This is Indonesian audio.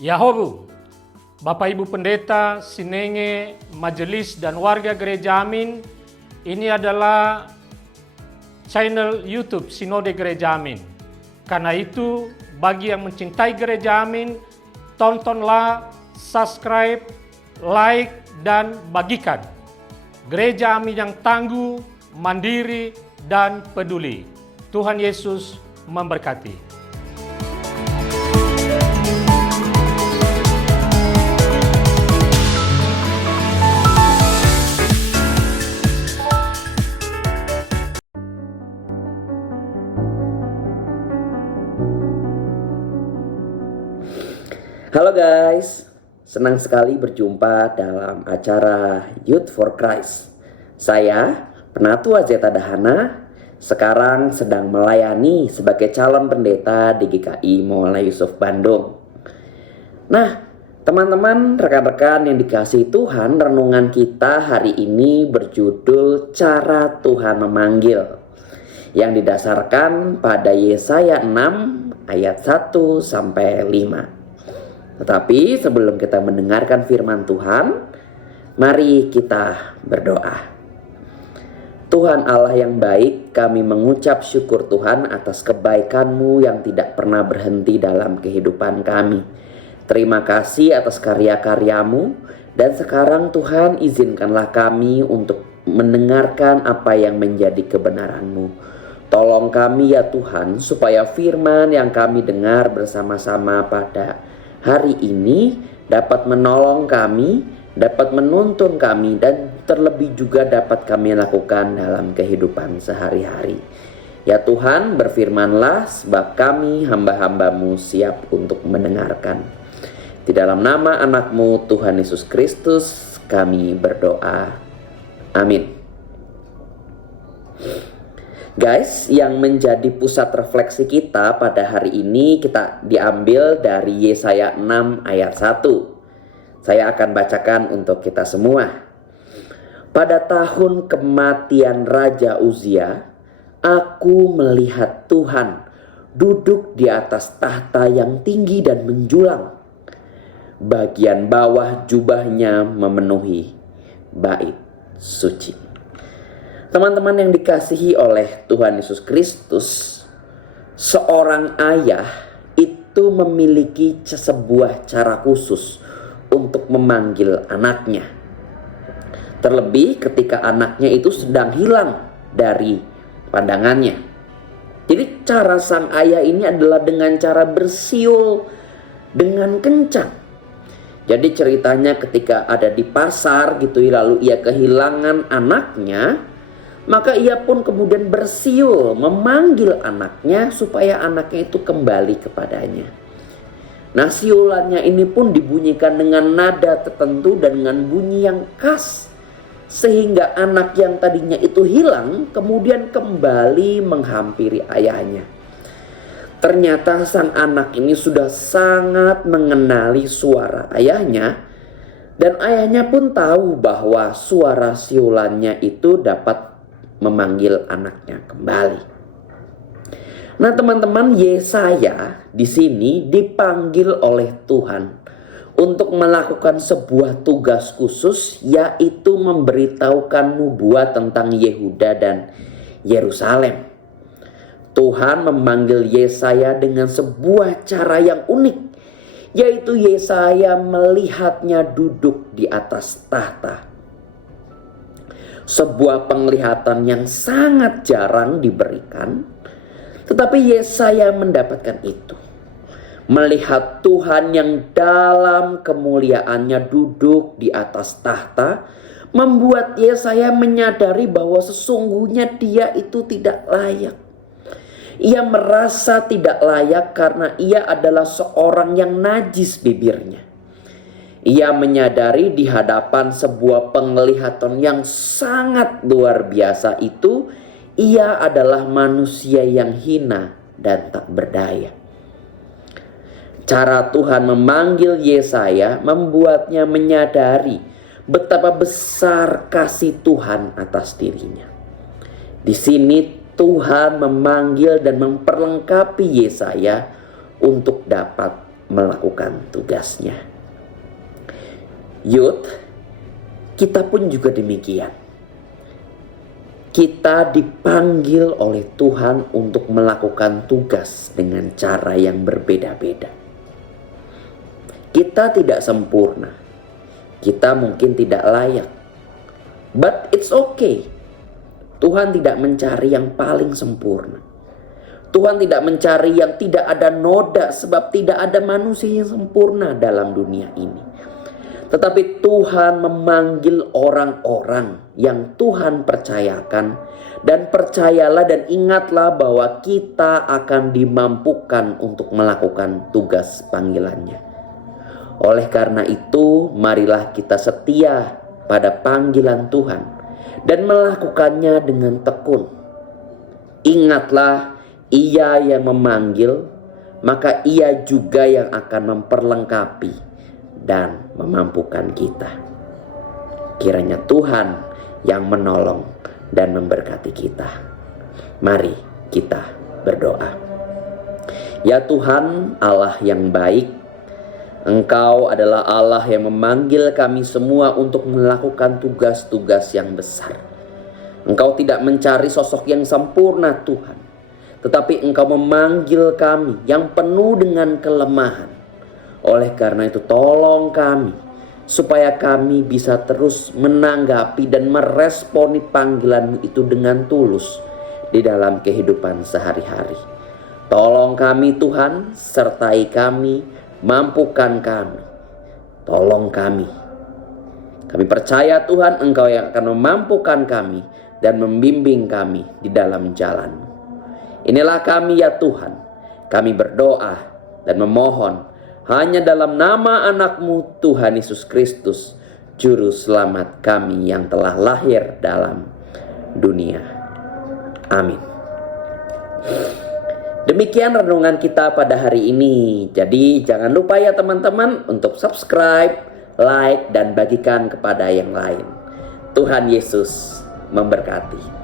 Yahobu, Bapak Ibu Pendeta, Sinenge, Majelis dan warga Gereja Amin, ini adalah channel YouTube Sinode Gereja Amin. Karena itu, bagi yang mencintai Gereja Amin, tontonlah, subscribe, like, dan bagikan. Gereja Amin yang tangguh, mandiri, dan peduli. Tuhan Yesus memberkati. Halo guys, senang sekali berjumpa dalam acara Youth for Christ. Saya, Penatua Zeta Dahana, sekarang sedang melayani sebagai calon pendeta di GKI Maulana Yusuf Bandung. Nah, teman-teman, rekan-rekan yang dikasihi Tuhan, renungan kita hari ini berjudul Cara Tuhan Memanggil, yang didasarkan pada Yesaya 6 ayat 1 sampai 5. Tetapi sebelum kita mendengarkan firman Tuhan, mari kita berdoa. Tuhan Allah yang baik, kami mengucap syukur Tuhan atas kebaikan-Mu yang tidak pernah berhenti dalam kehidupan kami. Terima kasih atas karya-karya-Mu, dan sekarang Tuhan izinkanlah kami untuk mendengarkan apa yang menjadi kebenaran-Mu. Tolong kami ya Tuhan, supaya firman yang kami dengar bersama-sama pada hari ini dapat menolong kami, dapat menuntun kami, dan terlebih juga dapat kami lakukan dalam kehidupan sehari-hari. Ya Tuhan, berfirmanlah sebab kami hamba-hamba-Mu siap untuk mendengarkan. Di dalam nama anak-Mu Tuhan Yesus Kristus kami berdoa. Amin. Guys, yang menjadi pusat refleksi kita pada hari ini kita diambil dari Yesaya 6 ayat 1. Saya akan bacakan untuk kita semua. Pada tahun kematian Raja Uzia, aku melihat Tuhan duduk di atas tahta yang tinggi dan menjulang. Bagian bawah jubahnya memenuhi bait suci. Teman-teman yang dikasihi oleh Tuhan Yesus Kristus, seorang ayah itu memiliki sebuah cara khusus untuk memanggil anaknya. Terlebih ketika anaknya itu sedang hilang dari pandangannya. Jadi cara sang ayah ini adalah dengan cara bersiul dengan kencang. Jadi ceritanya ketika ada di pasar gitu, lalu ia kehilangan anaknya, maka ia pun kemudian bersiul memanggil anaknya supaya anaknya itu kembali kepadanya. Nah, siulannya ini pun dibunyikan dengan nada tertentu dan dengan bunyi yang khas, sehingga anak yang tadinya itu hilang kemudian kembali menghampiri ayahnya. Ternyata sang anak ini sudah sangat mengenali suara ayahnya, dan ayahnya pun tahu bahwa suara siulannya itu dapat memanggil anaknya kembali. Nah, teman-teman, Yesaya di sini dipanggil oleh Tuhan untuk melakukan sebuah tugas khusus, yaitu memberitahukan nubuat tentang Yehuda dan Yerusalem. Tuhan memanggil Yesaya dengan sebuah cara yang unik, yaitu Yesaya melihatnya duduk di atas tahta. Sebuah penglihatan yang sangat jarang diberikan, tetapi Yesaya mendapatkan itu. Melihat Tuhan yang dalam kemuliaannya duduk di atas tahta, membuat Yesaya menyadari bahwa sesungguhnya dia itu tidak layak. Ia merasa tidak layak karena ia adalah seorang yang najis bibirnya. Ia menyadari di hadapan sebuah penglihatan yang sangat luar biasa itu, ia adalah manusia yang hina dan tak berdaya. Cara Tuhan memanggil Yesaya membuatnya menyadari betapa besar kasih Tuhan atas dirinya. Di sini Tuhan memanggil dan memperlengkapi Yesaya untuk dapat melakukan tugasnya. Youth, kita pun juga demikian. Kita dipanggil oleh Tuhan untuk melakukan tugas dengan cara yang berbeda-beda. Kita tidak sempurna. Kita mungkin tidak layak. But it's okay. Tuhan tidak mencari yang paling sempurna. Tuhan tidak mencari yang tidak ada noda, sebab tidak ada manusia yang sempurna dalam dunia ini. Tetapi Tuhan memanggil orang-orang yang Tuhan percayakan. Dan percayalah dan ingatlah bahwa kita akan dimampukan untuk melakukan tugas panggilannya. Oleh karena itu, marilah kita setia pada panggilan Tuhan dan melakukannya dengan tekun. Ingatlah, Ia yang memanggil, maka Ia juga yang akan memperlengkapi dan memampukan kita. Kiranya Tuhan yang menolong dan memberkati kita. Mari kita berdoa. Ya Tuhan, Allah yang baik, Engkau adalah Allah yang memanggil kami semua untuk melakukan tugas-tugas yang besar. Engkau tidak mencari sosok yang sempurna Tuhan, tetapi Engkau memanggil kami yang penuh dengan kelemahan. Oleh karena itu tolong kami, supaya kami bisa terus menanggapi dan meresponi panggilan itu dengan tulus di dalam kehidupan sehari-hari. Tolong kami Tuhan, sertai kami, mampukan kami. Tolong kami. Kami percaya Tuhan Engkau yang akan memampukan kami dan membimbing kami di dalam jalan-Mu. Inilah kami ya Tuhan. Kami berdoa dan memohon hanya dalam nama anak-Mu Tuhan Yesus Kristus, Juru Selamat kami yang telah lahir dalam dunia. Amin. Demikian renungan kita pada hari ini. Jadi jangan lupa ya teman-teman untuk subscribe, like, dan bagikan kepada yang lain. Tuhan Yesus memberkati.